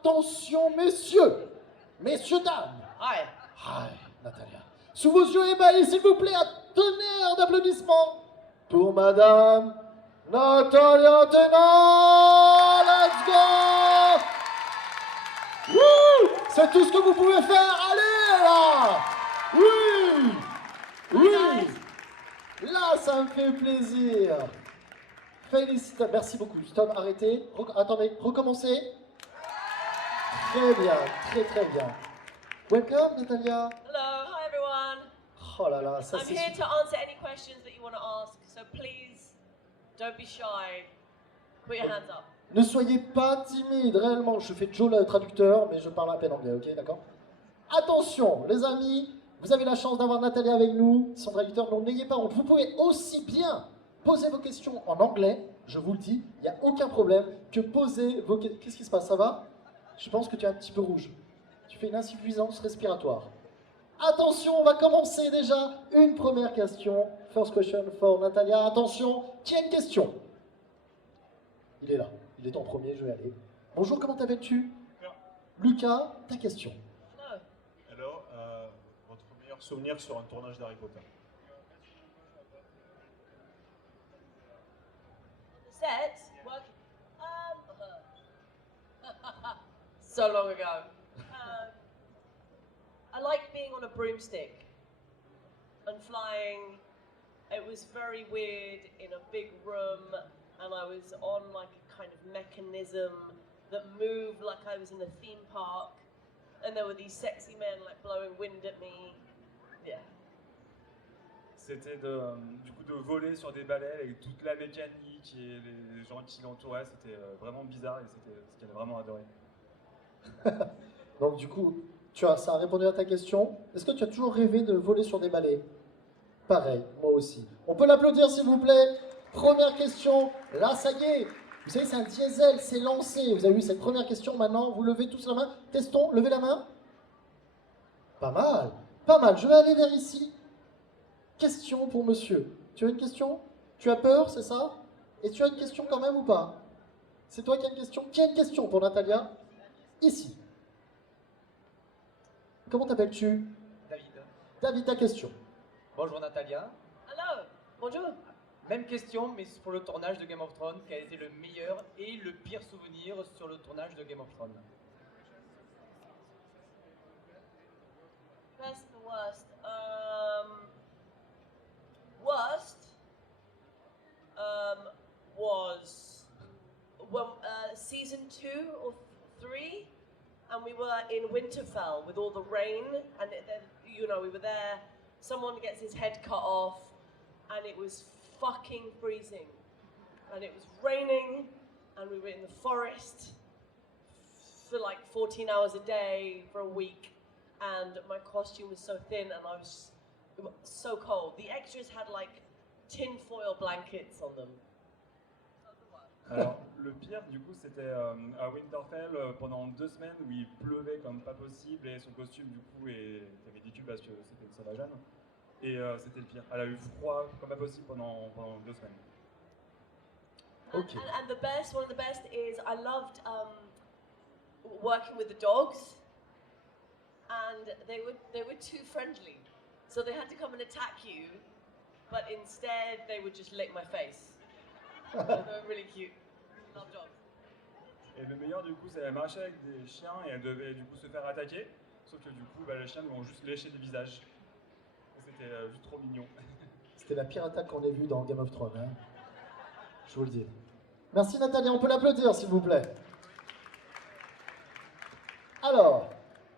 Attention, messieurs. Messieurs, dames. Hi. Hi, Natalia. Sous vos yeux ébahis, s'il vous plaît, un tonnerre d'applaudissements pour Madame Natalia Tena. Let's go! Wouh! C'est tout ce que vous pouvez faire. Allez, là! Oui! Oui! Là, ça me fait plaisir. Félicitations. Merci beaucoup. Stop, arrêtez. Attendez, recommencez. Très bien, très bien. Welcome, Natalia. Hello, hi everyone. Oh là là, ça I'm c'est here to super. answer any questions that you want to ask, so please don't be shy. Put your hands up. Ne soyez pas timide, réellement. Je fais Joe le traducteur, mais je parle à peine anglais, ok, d'accord? Attention, les amis, vous avez la chance d'avoir Natalia avec nous, son traducteur, donc n'ayez pas honte. Vous pouvez aussi bien poser vos questions en anglais, je vous le dis, il n'y a aucun problème, que poser vos questions. Qu'est-ce qui se passe, ça va? Je pense que tu es un petit peu rouge. Tu fais une insuffisance respiratoire. Attention, on va commencer déjà. Une première question. First question for Natalia. Attention, qui a une question? Il est là. Il est en premier, je vais aller. Bonjour, comment t'appelles-tu? Lucas, ta question. Hello. Alors, votre meilleur souvenir sur un tournage d'Harry Potter? The set, work. So long ago. I liked being on a broomstick and flying. It was very weird in a big room, and I was on like a kind of mechanism that moved like I was in a theme park, and there were these sexy men like blowing wind at me. Yeah. C'était du coup de voler sur des balais avec toute la mécanique et les gens qui l'entouraient. C'était vraiment bizarre et c'était ce qu'elle a vraiment adoré. Donc du coup, ça a répondu à ta question. Est-ce que tu as toujours rêvé de voler sur des balais? Pareil, moi aussi. On peut l'applaudir s'il vous plaît. Première question. Là, ça y est. Vous savez, c'est un diesel, c'est lancé. Vous avez vu cette première question maintenant. Vous levez tous la main. Testons, levez la main. Pas mal, pas mal. Je vais aller vers ici. Question pour monsieur. Tu as une question? Tu as peur, c'est ça? Et tu as une question quand même ou pas? C'est toi qui as une question? Qui a une question pour Natalia? Ici. Comment t'appelles-tu? David. David, ta question. Bonjour Natalia. Hello. Bonjour. Même question, mais pour le tournage de Game of Thrones. Quel a été le meilleur et le pire souvenir sur le tournage de Game of Thrones? Best and worst. Worst was season 2 or 3, and we were in Winterfell with all the rain, and you know, we were there. Someone gets his head cut off, and it was fucking freezing, and it was raining, and we were in the forest for like 14 hours a day for a week, and my costume was so thin, and I was so cold. The extras had like tinfoil blankets on them. Alors, le pire, du coup, c'était à Winterfell pendant 2 semaines où il pleuvait comme pas possible et son costume, du coup, il y avait des tubes parce que c'était une sauvagane. Et c'était le pire. Elle a eu froid comme pas possible pendant 2 semaines. Okay. And the best, one of the best is I loved working with the dogs, and they were too friendly, so they had to come and attack you, but instead they would just lick my face. They were really cute. Love dogs. Et le meilleur, du coup, c'est qu'elle marchait avec des chiens et elle devait du coup se faire attaquer. Sauf que du coup, les chiens lui ont juste léché le visage. C'était juste trop mignon. C'était la pire attaque qu'on ait vue dans Game of Thrones. Hein. Je vous le dis. Merci Nathalie, on peut l'applaudir s'il vous plaît. Alors,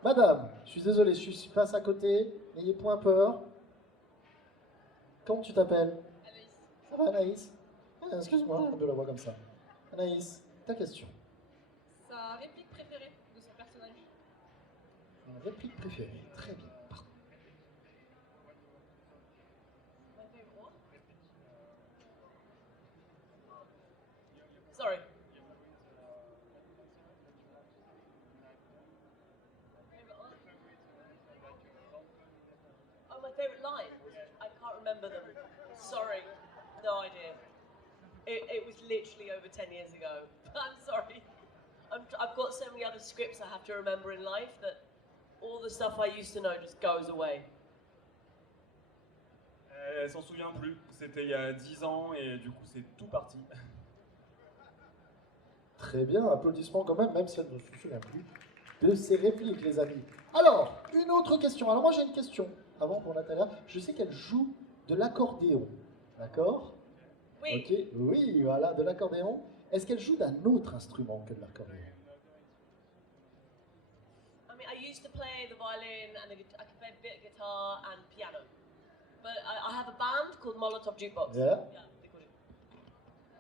madame, je suis désolé, je suis passe à côté, n'ayez point peur. Comment tu t'appelles? Anaïs. Ça va Anaïs? Ah, excuse-moi de la voix comme ça. Anaïs, ta question. Sa réplique préférée de son personnage? Une réplique préférée, très bien. Pardon. My favorite one? Sorry. Favorite line? Oh, my favorite line? I can't remember them. Sorry, no idea. It was literally over 10 years ago. I'm sorry. I've got so many other scripts I have to remember in life that all the stuff I used to know just goes away. Elle s'en souvient plus. C'était il y a 10 ans et du coup c'est tout parti. Très bien, applaudissements quand même si elle ne se souvient plus de ses répliques, les amis. Alors, une autre question. Alors moi j'ai une question, avant pour Natalia. Je sais qu'elle joue de l'accordéon, d'accord? Oui. Ok, oui, voilà, de l'accordéon. Est-ce qu'elle joue d'un autre instrument que de l'accordéon? I mean, I used to play the violin and I could play a bit of guitar and piano. But I have a band called Molotov Jukebox. Yeah. they call it.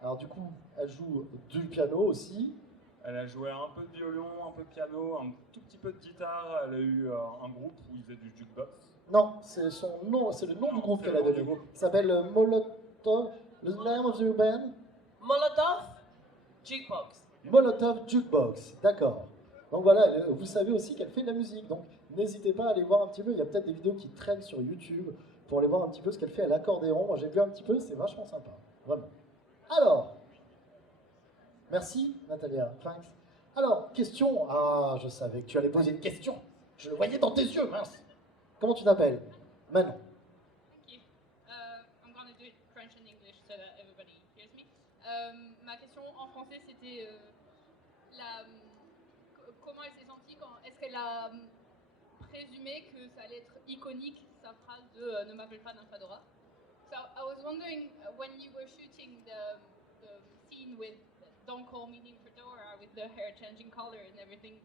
Alors du coup, elle joue du piano aussi. Elle a joué un peu de violon, un peu de piano, un tout petit peu de guitare. Elle a eu un groupe où il faisait du jukebox. Non, c'est son nom, c'est le nom du Non, groupe c'est qu'elle le a nom donné. du groupe. Il s'appelle Molotov. The name of the band? Molotov Jukebox. Molotov Jukebox, d'accord. Donc voilà, vous savez aussi qu'elle fait de la musique, donc n'hésitez pas à aller voir un petit peu, il y a peut-être des vidéos qui traînent sur YouTube pour aller voir un petit peu ce qu'elle fait à l'accordéon. Moi j'ai vu un petit peu, c'est vachement sympa, vraiment. Alors, merci Natalia, thanks. Alors, question, ah je savais que tu allais poser une question, je le voyais dans tes yeux, mince. Comment tu t'appelles? Manon. Thank you. I'm gonna do it French and English so that everybody hears me. Ma question en français c'était comment elle s'est sentie quand est-ce qu'elle a présumé que ça allait être iconique sa phrase de ne m'appelle pas Nymphadora. So I was wondering when you were shooting the scene with Don't Call Me Nymphadora with the hair changing color and everything,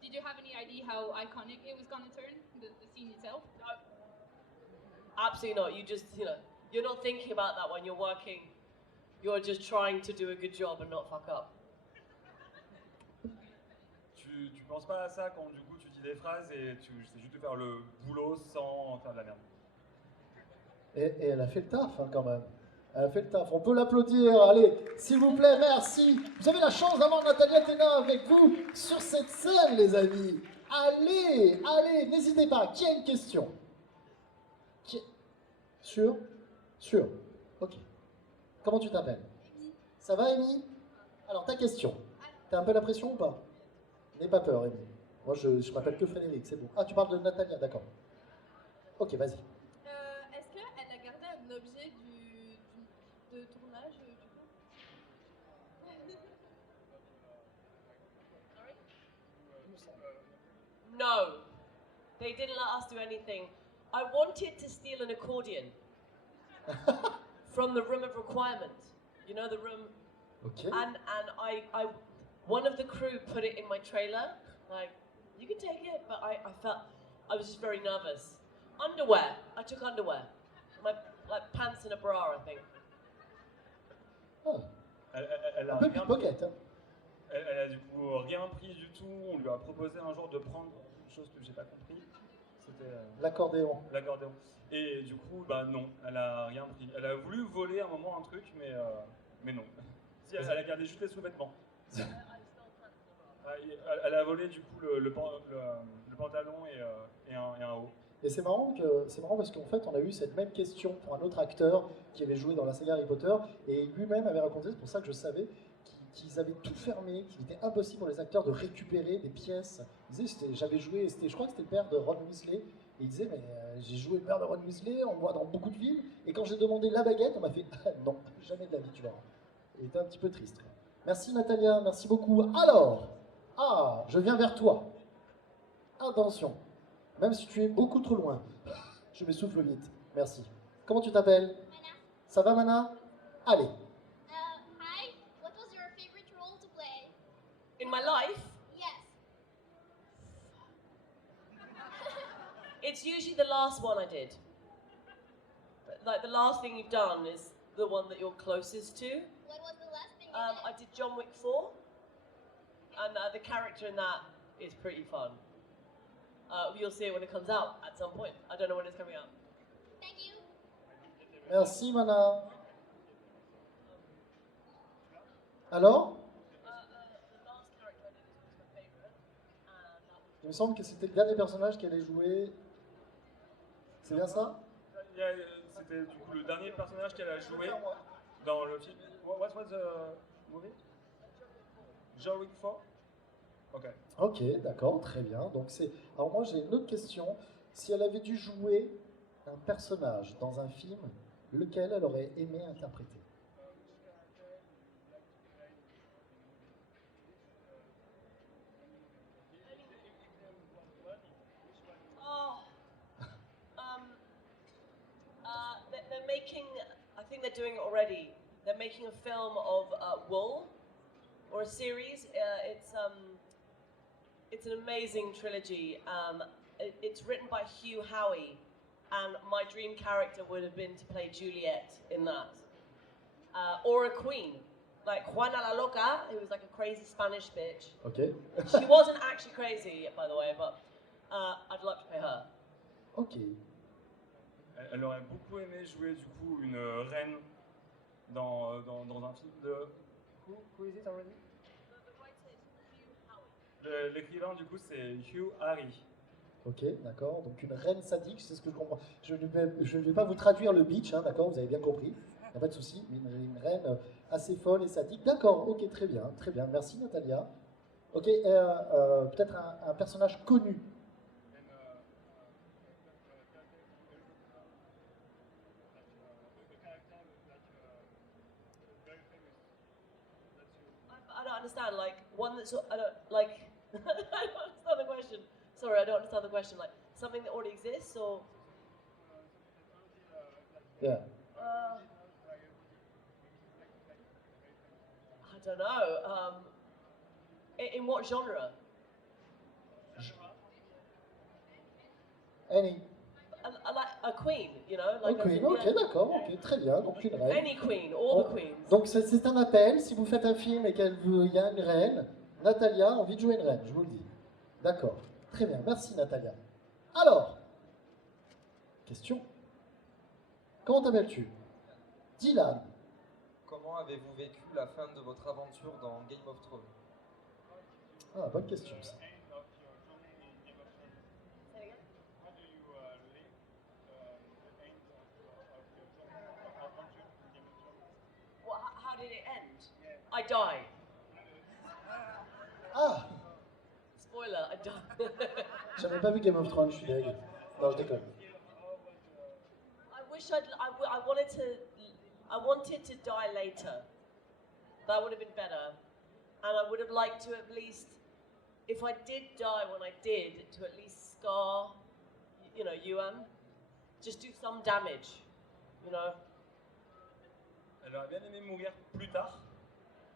did you have any idea how iconic it was gonna turn, the scene itself? Absolutely not. You just, you're not thinking about that when you're working. You're just trying to do a good job and not fuck up. Tu penses pas à ça quand du coup tu dis des phrases et tu essaies juste de faire le boulot sans faire de la merde. Et elle a fait le taf hein, quand même. Elle a fait le taf. On peut l'applaudir. Allez, s'il vous plaît, merci. Vous avez la chance d'avoir Natalia Tena avec vous sur cette scène, les amis. Allez, n'hésitez pas. Qui a une question? Sûr? Sûr. Ok. Comment tu t'appelles? Ça va, Amy? Alors, ta question. T'as un peu la pression ou pas? N'aie pas peur, Amy. Moi, je m'appelle que Frédéric, c'est bon. Ah, tu parles de Natalia, d'accord. Ok, vas-y. Est-ce qu'elle a gardé un objet de tournage du coup? No, they didn't let us do anything. I wanted to steal an accordion from the room of requirement. You know the room. Ok. And I one of the crew put it in my trailer. Like, you can take it, but I was just very nervous. Underwear. I took underwear. My pants and a bra, I think. Oh, Elle a un peu rien pickpocket. Hein. Elle a du coup rien pris du tout. On lui a proposé un jour de prendre une chose que j'ai pas compris. C'était L'accordéon. l'accordéon. Et du coup, bah non, elle a rien pris. Elle a voulu voler un moment un truc, mais non. Si, elle a gardé juste les sous-vêtements. Elle a volé du coup le pantalon et un haut. Et c'est marrant parce qu'en fait, on a eu cette même question pour un autre acteur qui avait joué dans la saga Harry Potter, et lui-même avait raconté, c'est pour ça que je savais, qu'ils avaient tout fermé, qu'il était impossible pour les acteurs de récupérer des pièces. Il disait, j'avais joué, je crois que c'était le père de Ron Weasley, et il disait, mais j'ai joué le père de Ron Weasley, on le voit dans beaucoup de films, et quand j'ai demandé la baguette, on m'a fait, non, jamais de la vie, tu vois. Il était un petit peu triste. Merci Natalia, merci beaucoup. Alors, je viens vers toi. Attention. Même si tu es beaucoup trop loin. Je m'essouffle vite. Merci. Comment tu t'appelles? Mana. Ça va, Mana? Allez. Hi. What was your favorite role to play? In my life, Yes. it's usually the last one I did. Like, the last thing you've done is the one that you're closest to. What was the last thing you I did John Wick 4, and the character in that is pretty fun. You'll see it when it comes out at some point. I don't know when it's coming out. did? Thank you. Merci, Mana. Alors? The last character I did was my favorite, and that was Il me semble que c'était le dernier personnage qu'elle allait jouer. C'est bien ça? C'était du coup le dernier personnage qu'elle a joué dans le film. What was the movie? John Wick 4? Ok. Ok, d'accord, très bien. Donc alors moi j'ai une autre question. Si elle avait dû jouer un personnage dans un film, lequel elle aurait aimé interpréter? Oh, they're making. I think they're doing it already. They're making a film of Wool, or a series. It's an amazing trilogy. It's written by Hugh Howey, and my dream character would have been to play Juliet in that, or a queen, like Juana la Loca, who was like a crazy Spanish bitch. Ok. She wasn't actually crazy, by the way, but I'd love to play her. Ok. Elle aurait beaucoup aimé jouer du coup une reine dans un film de... Who is it already? L'écrivain du coup c'est Hugh Harry. Ok, d'accord. Donc une reine sadique, c'est ce que je comprends. Je ne vais pas vous traduire le pitch, hein, d'accord, vous avez bien compris. Il n'y a pas de souci. Une reine assez folle et sadique. D'accord, ok, très bien, très bien. Merci Natalia. Ok, peut-être un personnage connu. I don't understand. Like one that's I don't like. I don't understand the question. Sorry, I don't understand the question. Like something that already exists, or Yeah. I don't know. In what genre? Any. Like a queen, you know, like Ok, as in, ok, yeah. d'accord, ok, très bien. Donc une reine. Any queen, all the queens. Donc c'est un appel. Si vous faites un film et qu'il y a une reine, Natalia a envie de jouer une reine, je vous le dis. D'accord, très bien. Merci Natalia. Alors, question. Comment t'appelles-tu? Dylan. Comment avez-vous vécu la fin de votre aventure dans Game of Thrones? Ah, bonne question ça. How did it end? I die. Ah, Spoiler, I die. j'avais pas vu Game of Thrones, je suis deg. Non, je déconne. I wish I wanted to die later. That would have been better. And I would have liked to at least, if I did die when I did, to at least scar, you know, Yuan. Just do some damage, you know. Elle aurait bien aimé mourir plus tard,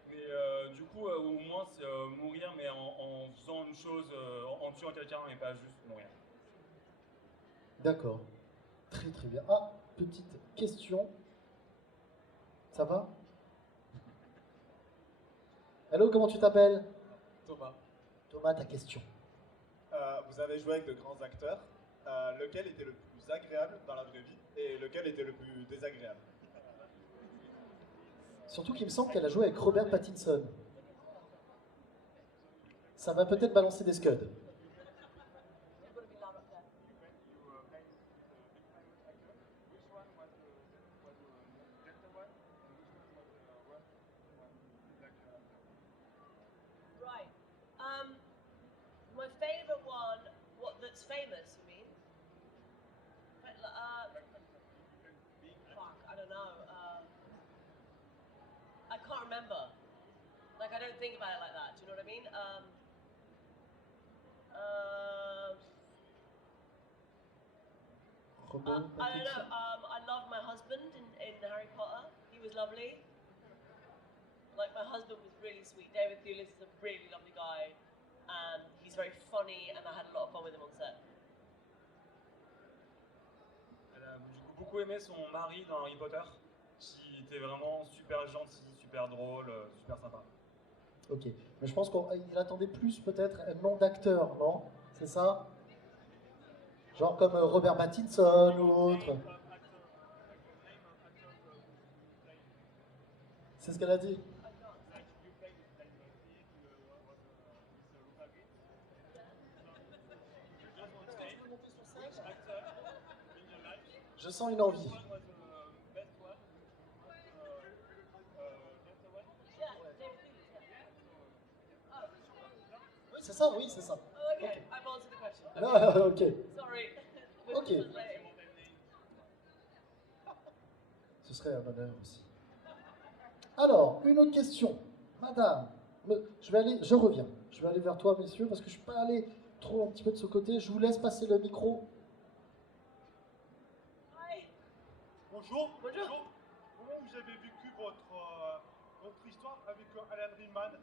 mais du coup au moins c'est mourir mais en faisant une chose, en tuant quelqu'un et pas juste mourir. D'accord. Très très bien. Ah, petite question. Ça va? Hello, comment tu t'appelles? Thomas, Thomas, ta question. vous avez joué avec de grands acteurs. Lequel était le plus agréable dans la vraie vie et lequel était le plus désagréable? Surtout qu'il me semble qu'elle a joué avec Robert Pattinson. Ça va peut-être balancer des scuds. Right. My favorite one, what that's famous, you mean? Fuck, I don't know. I can't remember. Like, I don't think about it like that. Do you know what I mean? Robert I don't know. Pattinson. I loved my husband in Harry Potter. He was lovely. Like, my husband was really sweet. David Thewlis is a really lovely guy, and he's very funny, and I had a lot of fun with him on set. Elle a du coup beaucoup aimé son mari dans Harry Potter, qui était vraiment super gentil, super drôle, super sympa. Ok, mais je pense qu'il attendait plus peut-être un nom d'acteur, non? C'est ça? Genre comme Robert Pattinson ou autre. C'est ce qu'elle a dit. Je sens une envie. Oui, C'est ça, oui, c'est ça. Oh, okay. I've answered the question. Ah, ok. Sorry. Ok. Translating. Ce serait un honneur aussi. Alors, une autre question. Madame, je reviens. Je vais aller vers toi, messieurs, parce que je ne suis pas allé trop un petit peu de ce côté. Je vous laisse passer le micro. Hi. Bonjour. Bonjour. Comment vous avez vécu votre histoire avec Alan Rickman?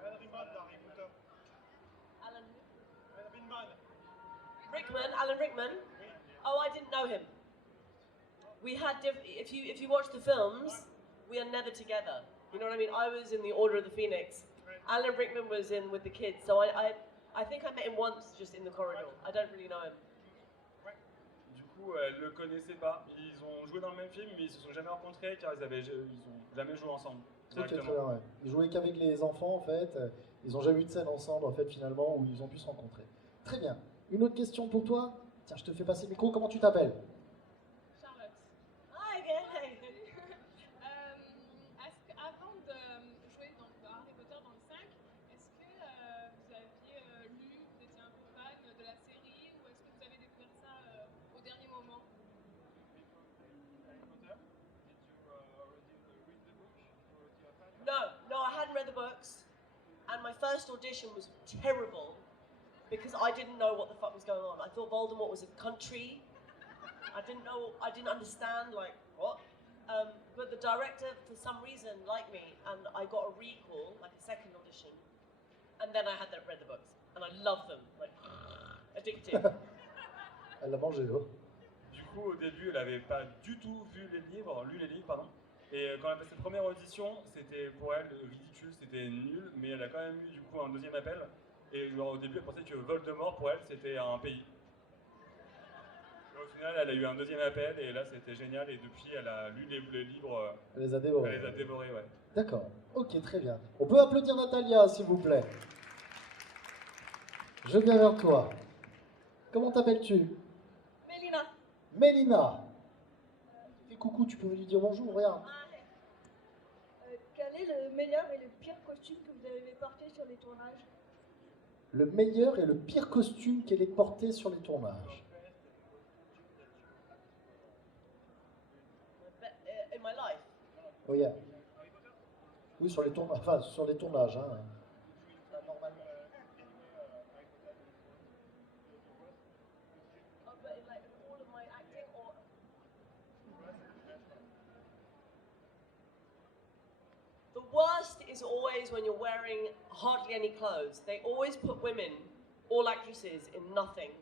Alan Rickman d'Harry Potter. Alan Rickman. Alan Rickman. Oui. Oh, I didn't know him. We had if you watch the films, we are never together. You know what I mean? I was in the Order of the Phoenix. Right. Alan Rickman was in with the kids, so I think I met him once just in the corridor. I don't really know him. Du coup, elle le connaissait pas. Ils ont joué dans le même film, mais ils se sont jamais rencontrés car ils ont jamais joué ensemble. Ok, très Directement. bien, ouais. Ils jouaient qu'avec les enfants, en fait. Ils n'ont jamais eu de scène ensemble, en fait, finalement, où ils ont pu se rencontrer. Très bien. Une autre question pour toi. Tiens, je te fais passer le micro. Comment tu t'appelles? Charlotte. Hi again. Hey. Est-ce qu'avant de jouer dans Harry Potter dans le 5, est-ce que vous aviez lu, vous étiez un peu fan de la série, ou est-ce que vous avez découvert ça au dernier moment? No, I hadn't read the books, and my first audition was terrible because I didn't know what the fuck was going on. I thought Voldemort was a country. I didn't understand, like, what? But the director, for some reason, liked me, and I got a recall, like a second audition, and then I had read the books, and I loved them, like, addicted. Elle l'a mangé, oh. Du coup, au début, elle avait pas du tout lu les livres, pardon. Et quand elle a passé la première audition, c'était pour elle ridicule, c'était nul, mais elle a quand même eu du coup un deuxième appel. Et genre, au début, elle pensait que Voldemort, pour elle, c'était un pays. Et au final, elle a eu un deuxième appel, et là, c'était génial. Et depuis, elle a lu les livres. Elle les a dévorés. Elle les a dévorés, ouais. D'accord. Ok, très bien. On peut applaudir Natalia, s'il vous plaît. Je viens vers toi. Comment t'appelles-tu? Melina. Mélina. Et coucou, tu peux lui dire bonjour, regarde. Quel est le meilleur et le pire costume que vous avez porté sur les tournages? Le meilleur et le pire costume qu'elle ait porté sur les tournages. In my life. Oh yeah. Oui, sur les tournages. Enfin, sur les tournages. Hein. Normalement. Oh, but in like all of my acting or. The worst is always when you're wearing hardly any clothes. They always put women, all actresses, in nothing,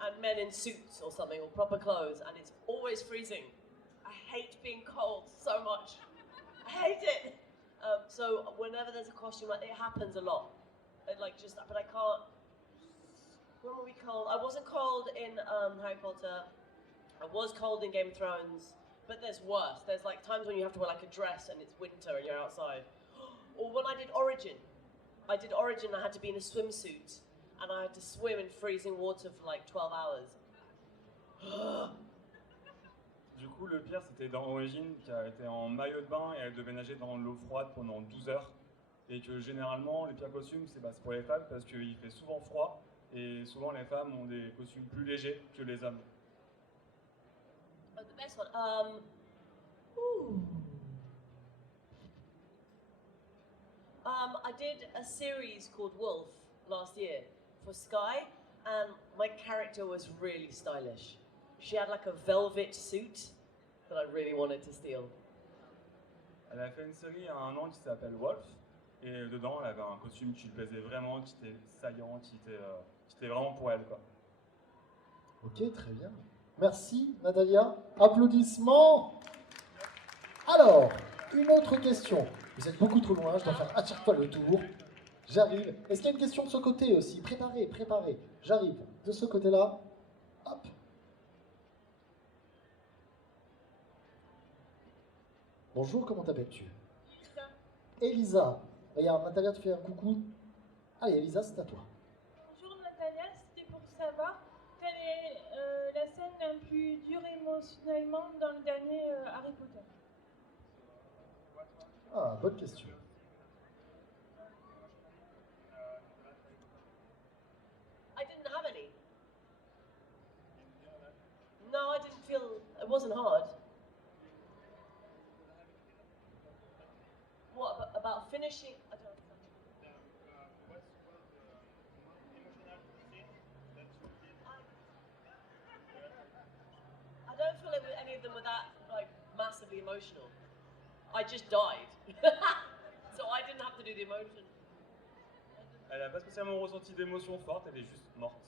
and men in suits or something, or proper clothes, and it's always freezing. I hate being cold so much. I hate it. So whenever there's a costume, it happens a lot. But I can't. When were we cold? I wasn't cold in Harry Potter. I was cold in Game of Thrones. But there's worse. There's like times when you have to wear like a dress and it's winter and you're outside. Or when I did Origin. I had to be in a swimsuit and I had to swim in freezing water for like 12 hours. Du coup, le pire, c'était dans Origin, qui a été en maillot de bain et elle devait nager dans l'eau froide pendant 12 heures. Et que généralement, les pires costumes, c'est pour les femmes parce qu'il fait souvent froid et souvent les femmes ont des costumes plus légers que les hommes. Oh, the best one. I did a series called Wolf last year for Sky, and my character was really stylish. She had like a velvet suit that I really wanted to steal. Elle a fait une série il y a un an qui s'appelle Wolf, et dedans elle avait un costume qui lui plaisait vraiment, qui était saillant, qui était vraiment pour elle, quoi. Ok, très bien. Merci, Natalia. Applaudissements. Alors, une autre question. Vous êtes beaucoup trop loin, je dois faire à chaque fois le tour. J'arrive. Est-ce qu'il y a une question de ce côté aussi? Préparez. J'arrive. De ce côté-là. Hop. Bonjour, comment t'appelles-tu? Elisa. Regarde, Natalia te fait un coucou. Allez, Elisa, c'est à toi. Bonjour Natalia, c'était pour savoir quelle est la scène la plus dure émotionnellement dans le dernier Harry Potter. Ah, bonne question. finishing. I don't know. What was the emotional scene that you did? I don't feel like any of them were that like massively emotional. I just died, so I didn't have to do the emotion. Elle n'a pas spécialement ressenti d'émotion forte, elle est juste morte.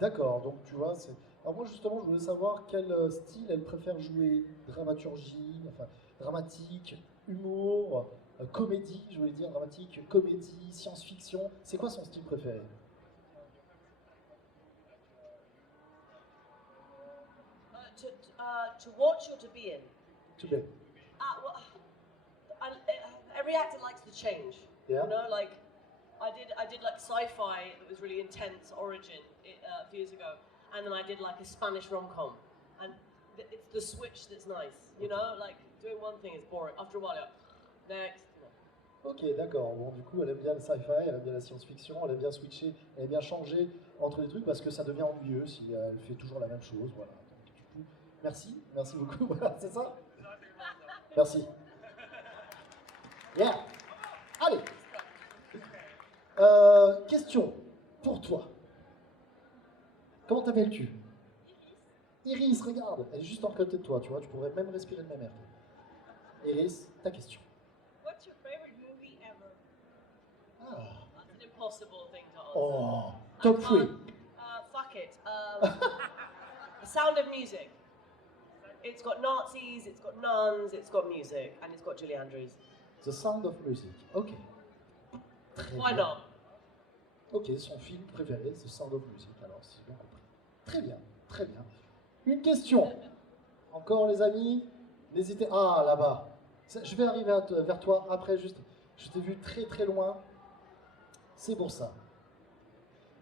D'accord, donc tu vois, c'est. Alors moi justement, je voulais savoir quel style elle préfère jouer. Dramaturgie, enfin dramatique, humour, comédie, je voulais dire dramatique, comédie, science-fiction. C'est quoi son style préféré? To watch or to be in? To be. Well, every actor likes the change. Yeah. You know, like I did like sci-fi that was really intense origin a few years ago, and then I did like a Spanish rom-com, and it's the switch that's nice. You know, like doing one thing is boring. After a while, you're like, next. You know. Ok, d'accord. Bon, du coup, elle aime bien le sci-fi, elle aime bien la science-fiction, elle aime bien switcher, elle aime bien changer entre les trucs parce que ça devient ennuyeux si elle fait toujours la même chose. Voilà. Donc, du coup, merci, merci beaucoup. Voilà, c'est ça? Merci. Yeah. Allez. Question pour toi. Comment t'appelles-tu? Iris, regarde, elle est juste en côté de toi, tu vois, tu pourrais même respirer le même air. Iris, ta question. What's your favorite movie ever? Ah. That's an impossible thing to answer. Oh, top 3. Fuck it. The Sound of Music. It's got Nazis, it's got nuns, it's got music, and it's got Julie Andrews. The Sound of Music. Ok. Très Why bien. not? Ok, son film préféré, c'est Sound of Music, alors si j'ai bien compris. Très bien, très bien. Une question. Encore les amis, n'hésitez... Ah, là-bas. Je vais arriver vers toi après, juste. Je t'ai vu très très loin. C'est pour ça.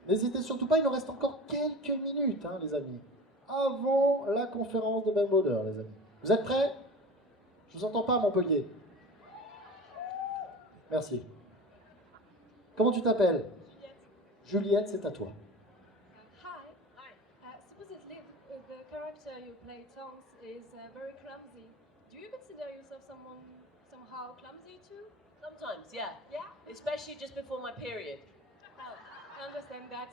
N'hésitez surtout pas, il nous reste encore quelques minutes, hein, les amis. Avant la conférence de Belmoder, les amis. Vous êtes prêts? Je vous entends pas à Montpellier. Merci. Comment tu t'appelles? Juliette, c'est à toi. Hi. Supposedly, the character you play, Tonks, is very clumsy. Do you consider yourself somehow clumsy too? Sometimes, yeah. Yeah? Especially just before my period. Oh, I understand that.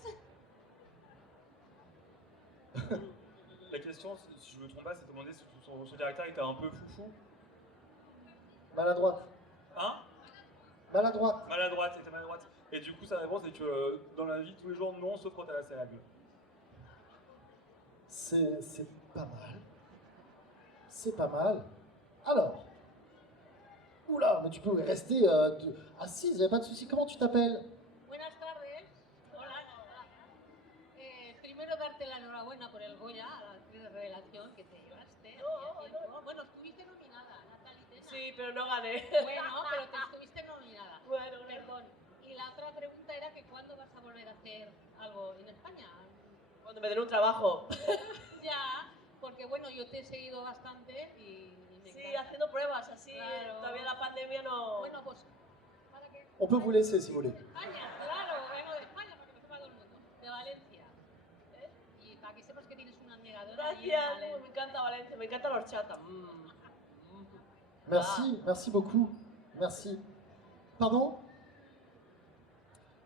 La question, si je me trompe pas, c'est de demander si son caractère était un peu foufou. Maladroite. Hein? Maladroite. Maladroite, c'était maladroite. Et du coup, sa réponse est que dans la vie, tous les jours, non, sauf quand elle a ses règles. C'est pas mal. C'est pas mal. Alors. Oula, mais tu peux rester assise, il n'y a pas de souci. Comment tu t'appelles? Buenas tardes. Hola. Primero darte la enhorabuena por el Goya a la actriz de revelación que te llevaste. Hacía tiempo. Bueno, estuviste nominada, Natalie Tena. Sí, pero no gané. Bueno, pero te estuviste nominada. Bueno, perdón. Y la otra pregunta era que ¿cuándo vas a volver a hacer algo en España? Cuando me den un trabajo. Ya, porque bueno, yo te he seguido bastante y me Sí, encanta. haciendo pruebas, así. Claro. Todavía la pandemia no. Bueno, pues para que On peut vous laisser si vous voulez. España, claro, vengo de España para que lo sepa todo el mundo. De Valencia. Y para que sepas que tienes una admiradora ahí en Gracias, Valencia. me encanta Valencia, me encanta la horchata. Merci, merci beaucoup. Merci. Pardon?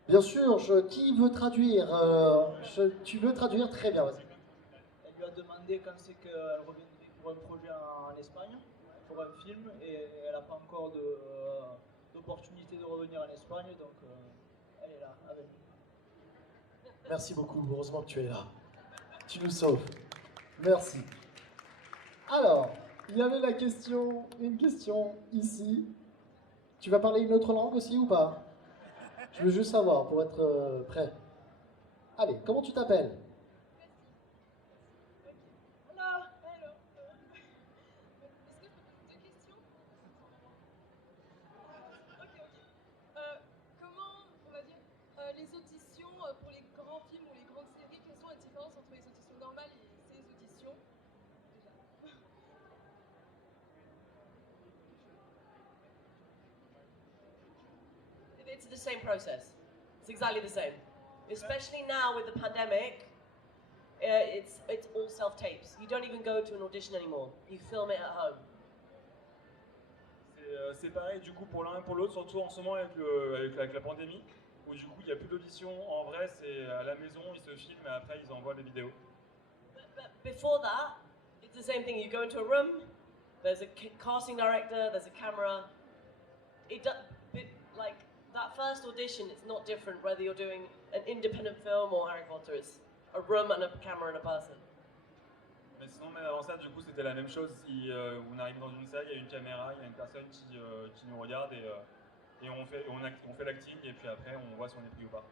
Bien sûr, qui veut traduire? Tu veux traduire? Très bien, vas-y. Elle lui a demandé quand c'est qu'elle reviendrait pour un projet en Espagne, pour un film, et elle n'a pas encore d'opportunité de revenir en Espagne, donc elle est là avec nous. Merci beaucoup, heureusement que tu es là. Tu nous sauves. Merci. Alors, il y avait une question ici. Tu vas parler une autre langue aussi ou pas? Je veux juste savoir pour être prêt. Allez, comment tu t'appelles? Alors, est-ce que je peux poser deux questions? Comment, on va dire, les auditions pour les grands films ou les grandes séries, quelles sont les différences entre les auditions normales et ces auditions? It's the same process. It's exactly the same. Especially now with the pandemic, it's all self-tapes. You don't even go to an audition anymore. You film it at home. c'est pareil du coup pour l'un et pour l'autre, surtout en ce moment avec la pandémie, où du coup il n'y a plus d'audition. En vrai, c'est à la maison, ils se filment et après ils envoient les vidéos. But before that, it's the same thing. You go into a room, there's a casting director, there's a camera. Like that first audition, it's not different whether you're doing an independent film or Harry Potter. It's a room and a camera and a person. Mais sinon, même avant ça, du coup, c'était la même chose. Si on arrive dans une salle, il y a une caméra, il y a une personne qui nous regarde et on fait l'acting et puis après on voit si on est pris ou pas.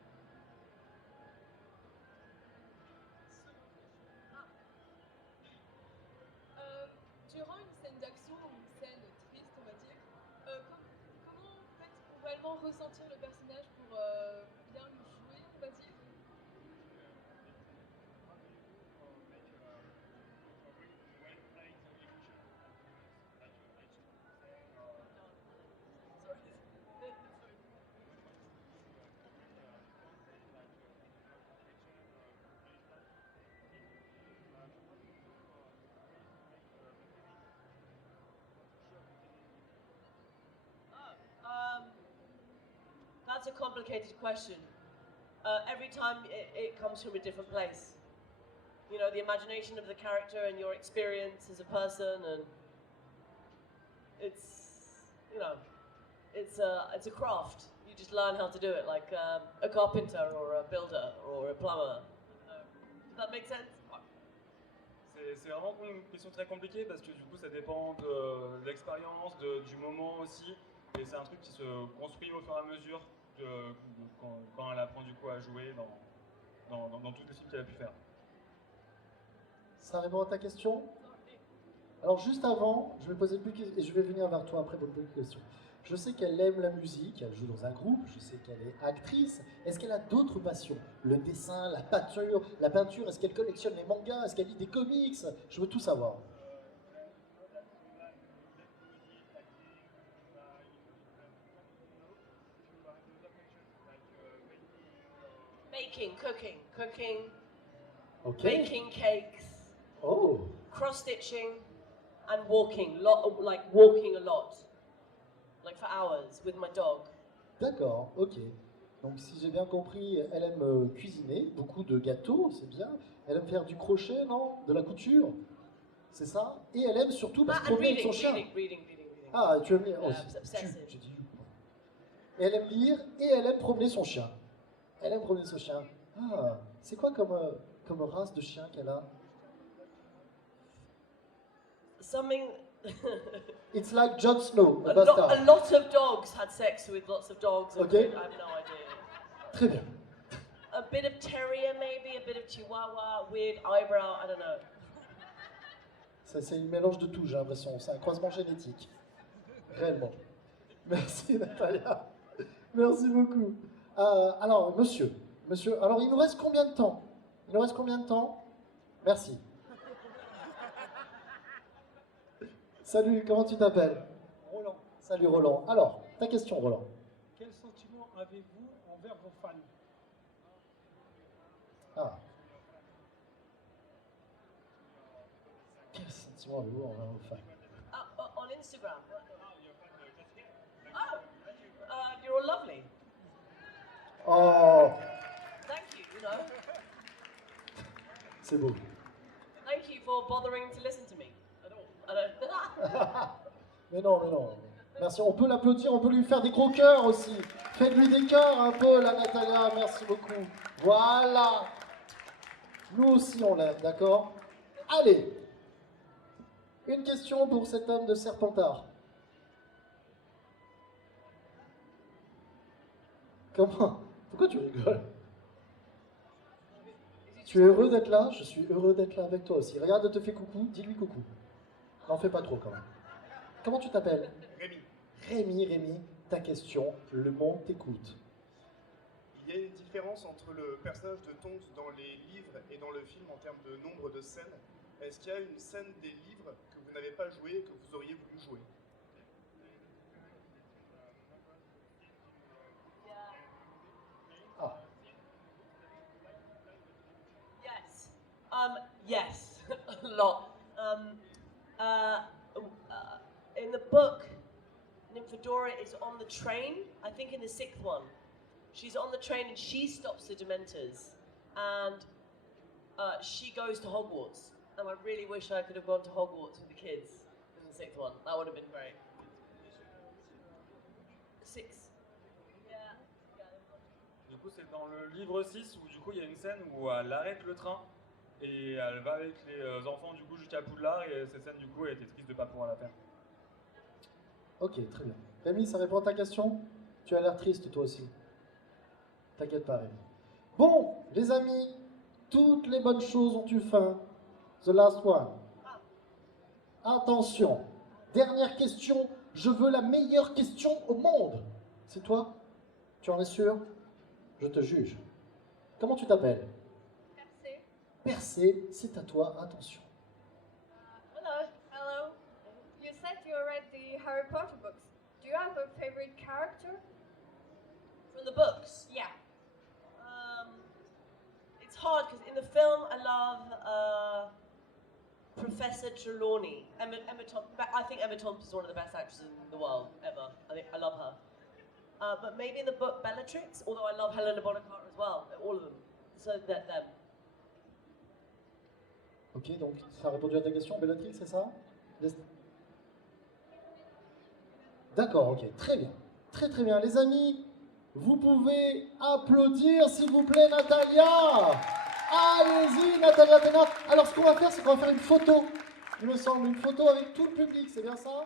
Durant une scène d'action ou une scène triste, on va dire, comment faites-vous réellement ressentir le personnage pour bien le jouer, on va dire? That's a complicated question. Every time it comes from a different place. You know, the imagination of the character and your experience as a person, and it's, you know, it's a craft. You just learn how to do it, like a carpenter or a builder or a plumber. Does that make sense? C'est vraiment une question très compliquée parce que du coup ça dépend de l'expérience, du moment aussi, et c'est un truc qui se construit au fur et à mesure quand elle apprend du coup à jouer dans tous les films qu'elle a pu faire. Ça répond à ta question? Alors juste avant, je vais poser une petite question et je vais venir vers toi après pour une petite question. Je sais qu'elle aime la musique, elle joue dans un groupe, je sais qu'elle est actrice. Est-ce qu'elle a d'autres passions? Le dessin, la peinture, est-ce qu'elle collectionne les mangas? Est-ce qu'elle lit des comics? Je veux tout savoir. Cooking, Okay. baking cakes, Oh, cross-stitching, and walking, walking a lot, like for hours with my dog. d'accord, ok. Donc si j'ai bien compris, elle aime cuisiner, beaucoup de gâteaux, c'est bien. Elle aime faire du crochet, non? De la couture, c'est ça? Et elle aime surtout se And promener avec son chien. reading. Ah, tu aimes lire? Oh, Yeah, obsessive. j'ai dit you. Et elle aime lire et elle aime promener son chien. Elle aime promener son chien. Ah, c'est quoi comme race de chien qu'elle a? Something. It's like Jon Snow, a, a bastard. a lot of dogs had sex with lots of dogs. and Okay. I have no idea. Très bien. A bit of terrier, maybe a bit of chihuahua, weird eyebrow. I don't know. Ça, c'est un mélange de tout, j'ai l'impression. C'est un croisement génétique. Réellement. Merci, Natalia. Merci beaucoup. Alors, monsieur. Alors, il nous reste combien de temps? Merci. Salut, comment tu t'appelles? Roland. Salut, Roland. Alors, ta question, Roland. Quel sentiment avez-vous envers vos fans? Ah. Quel sentiment avez-vous envers vos fans? On Instagram. Oh, you're all lovely. Oh, Thank you. You know. c'est beau. Thank you for bothering to listen to me at all. I don't. Mais non. Merci. On peut l'applaudir, on peut lui faire des gros cœurs aussi. Faites-lui des cœurs un peu, la Natalia. Merci beaucoup. Voilà. Nous aussi, on l'aime, d'accord? Allez. Une question pour cet homme de Serpentard. Comment? Pourquoi tu rigoles? Tu es heureux d'être là? Je suis heureux d'être là avec toi aussi. Regarde, elle te fait coucou, dis-lui coucou. N'en fais pas trop quand même. Comment tu t'appelles? Rémi, ta question, le monde t'écoute. Il y a une différence entre le personnage de Tonks dans les livres et dans le film en termes de nombre de scènes. Est-ce qu'il y a une scène des livres que vous n'avez pas jouée et que vous auriez voulu jouer? Ah. Yes, a lot. In the book, train. I think in the 6th one, she's on the train and she stops the Dementors, and she goes to Hogwarts. And I really wish I could have gone to Hogwarts with the kids in the 6th one. That would have been great. 6. Yeah. Du coup, c'est dans le livre 6 où du coup il y a une scène où elle arrête le train et elle va avec les enfants du coup jusqu'à Poudlard, et cette scène du coup elle était triste de ne pas pouvoir la faire. Ok, très bien. Rémi, ça répond à ta question? Tu as l'air triste toi aussi. T'inquiète pas, Rémi. Bon, les amis, toutes les bonnes choses ont eu fin. The last one. Attention, dernière question. Je veux la meilleure question au monde. C'est toi? Tu en es sûr? Je te juge. Comment tu t'appelles? Percé. Percé, c'est à toi, attention. Hello. You said you read the Harry Potter books. Do you have a favorite character? From the books? Yeah. It's hard because in the film I love Professor Trelawney. Emma I think Emma Thompson is one of the best actresses in the world ever. I love her. But maybe in the book Bellatrix, although I love Helena Bonham Carter as well, all of them. So them. Ok, donc ça a répondu à ta question, Bellatrix, c'est ça? D'accord, ok, très bien. Très très bien. Les amis, vous pouvez applaudir s'il vous plaît Natalia. Allez-y Natalia Tena. Alors ce qu'on va faire, c'est qu'on va faire une photo, il me semble, une photo avec tout le public, c'est bien ça?